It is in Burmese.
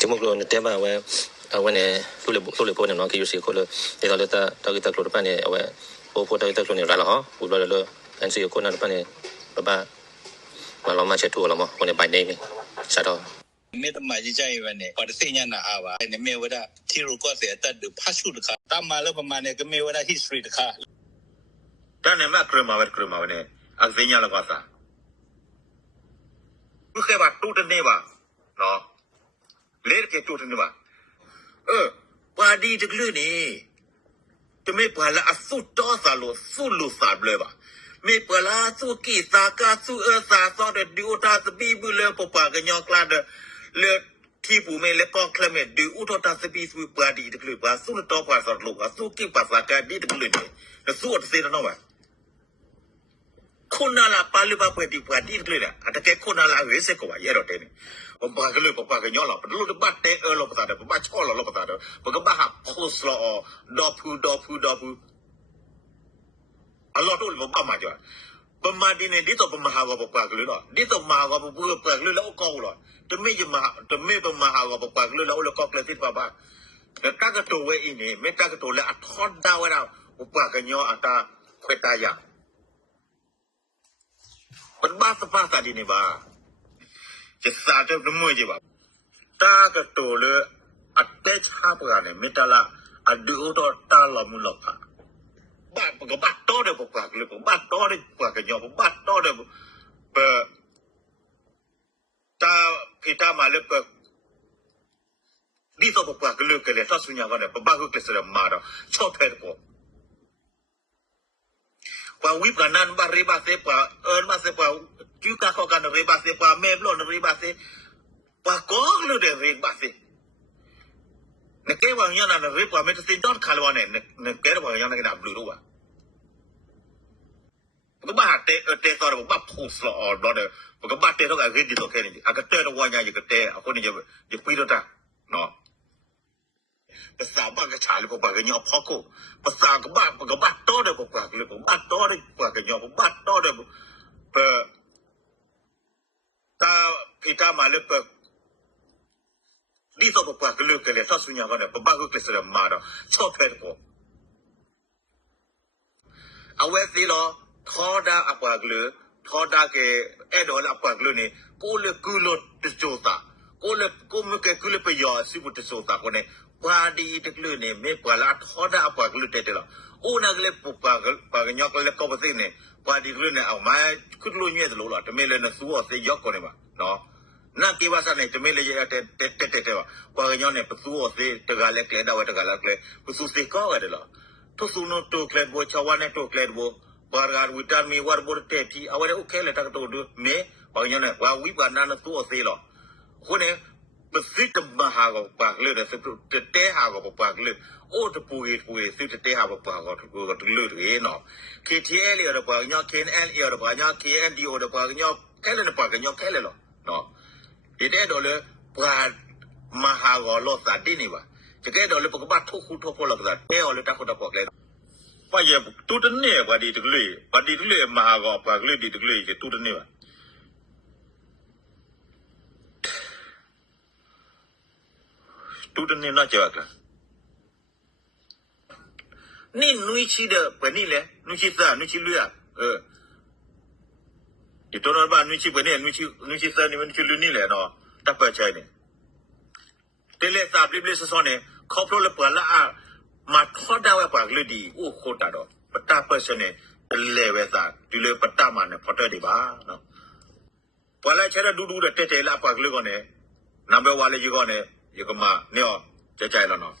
ဒီမိုကလိုနေတဲ့ဘာဝဲအဝဲနဲ့လူလေပေါ်နေနော်ကီယူစီကိုလေဒီတော့လက်တာကလိုပန်နေအဝဲပို့ဖို့တက်လို့နေလာလားဟောဘူးလို့အန်စီကိုနာပန်နေဘာမလောမချက်ထူလာမဟိုနေပိုင်နေစားတော့မေတ္တမကြီးကြိုင်ပဲနဲ့ဟောတသိညာနာအားပါနေမေဝဒတီရိုကောစေအတတ်ဒဖတ်ရှုတခါတမလောပမာနေကမေဝဒ history တခါတန်နေမကရမဝဲနဲ့အသိညာလောကစားဘုခေဘာတူတနေပါနော်လေကတူတနေပါပါဒီတကလူနေတမေပါလာအစုတော်စာလို့စုလို့စာဘလဲပါမေပလာစုကိစာကာစုစာစောတဲ့ဒီဥတာသပိဘူလေပပကညောကလာတဲ့လေတီပူမေလေကောကလမေဒီဥတာသပိစုပါဒီတကလူပါစုတော်ပါစောလို့စုကိပါစာကဒီတကလူနေစုတ်စေတော့ပါခုနလာပါလဘပွေဒီပွာဒီတကလူလားအတကယ်ခုနလာဝေးစကောပါရဲတော့တယ်ပပကလူပပကညောလာဘလို့တပတ်တဲလောပတာပပချောလောပတာပကဘာခိုစလောဒေါ်ဖူအလောတို့ဘာမှမကြောပမာဒီနေဒီတော့ပမာဟာကပပကလူတော့ဒီတော့မာကပပကလူလောက်ကောလို့တမေပမာဟာကပပကလူလောက်ကောကလက်စစ်ပါပါတကတော့ဝဲအင်းနေမေတကတော့လေအထောက်ဒါဝရပပကညောအတာခွေတာရပဒဘာစပါတာဒီနေပါကျစားတဲ့မွေးကြပါတာကတော့လေအတက်ချပါကနေမေတလာအဒူတော့တာလမှုလောက်ပါbat to de papa le bat to de papa ke nyo bat to de ta kita male pe di to papa ke le ke le ta sunya ga de papa ko ke se ma do cho phe ko pa wi pa nan ba re ba se pa ma se pa tu ka ko ka ne re ba se pa me lo ne re ba se pa ko le de re ba se ne ke wa nya na ne re pa me te dot khalwa ne ke wa nya na ke da blue do baก็บ้าเตะตอนผมบ้าพูดสลอดแล้วเนี่ยผมก็บ้าเตะต้องการเรียนดีต่อแค่นี้อาก็เตะต้องว่าอย่างนี้ก็เตะเอาคนนี้จะคุยแล้วจ้ะเนาะภาษาบ้านก็ฉาเลยผมบ้ากันยอพ่อกูภาษาก็บ้าผมก็บ้าโต้เลยผมบ้าเลยผมบ้าโต้เลยบ้ากันยอผมบ้าโต้เลยตาพี่ตามาเลยดีต่อผมบ้ากันเลยกันเลยถ้าสุญญากันเนี่ยผมบ้าก็เกลียดมาแล้วชอบแพ้กูเอาไว้สิล้อထောဒါအပွားကလေးထောဒါကအဲ့တော့အပွားကလေးနေကိုလေကူလို့တချို့တာကိုမကကူလေပယောစီဘူးတချို့တာကိုနေပါဒီတကလေးနေမေပလာထောဒါအပွားကလေးတဲ့လားအိုနာကလေးပပကပါကညောကလေးကောပသိနေပါဒီကလေးနေအောင်မခုလို့ညဲ့တယ်လို့လားတမေလည်းနစူောစေရောက်ကုန်နေပါနော်နာကေဝါစာနေတမေလည်းရတဲ့ပါကညောနေပစူောစေတကလည်းကလဲတော့တကလည်းကလဲပစူစေကောရတယ်လားထုစုနိုတိုကလဲဘောချဝါနေတိုကလဲဘောဘာဂါဝီတာမီဝါဘောတက်တီအဝရโอเคလေတကတော့ဒမေဘာညနေဝါဝီပါနာနတူအသေးလောခုနေပစိတမဟာကပါလေတဲ့စတဲဟာကပါလေအိုတပူကြီးစစ်တဲဟာပါကတူလို့ရေနော် KTL ရပါည KNL ရပါည KNDO ရပါညခဲလေပါကညခဲလေလောနော်ဒီတဲ့တော့လေဘာမဟာကလောစာတိနေပါတကယ်တော့လေပကပတ်ထုတ်ခုထုတ်ဖို့လောကတဲ့အော်လေတခုတော့ပေါ့လေပါရတူတနေဘာဒီတကလေးမဟာကောပါကလေးဒီတကလေးတူတနေပါတူတနေတော့ကြောက်ကနင်းနွေးချီတဲ့ဘယ်နည်းလဲနွေးချီသားနွေးချီလူရဒီတော့ဘာနွေးချီဘယ်နည်းနွေးချီသားနွေးချီလူနည်းလဲနော်တပ်ပတ်ချိုင်းနေတဲလက်စာပလိစောနေခေါပလိုလေပလာมาทอดได้ว่าปากเลยดีโอ้โคตรดอกปตาเปอร์เซ็นต์เนี่ยเลเวซ่าดิเลปตามันเนี่ยพอเตอร์ดีบ้าเนาะพอแล้วใช้ได้ดูๆเตะๆละปากเลยก่อนเนี่ยนับไปว่าเลยอยู่ก่อนเนี่ยอยู่ก็มาเนี่ยใจๆแล้วเนาะ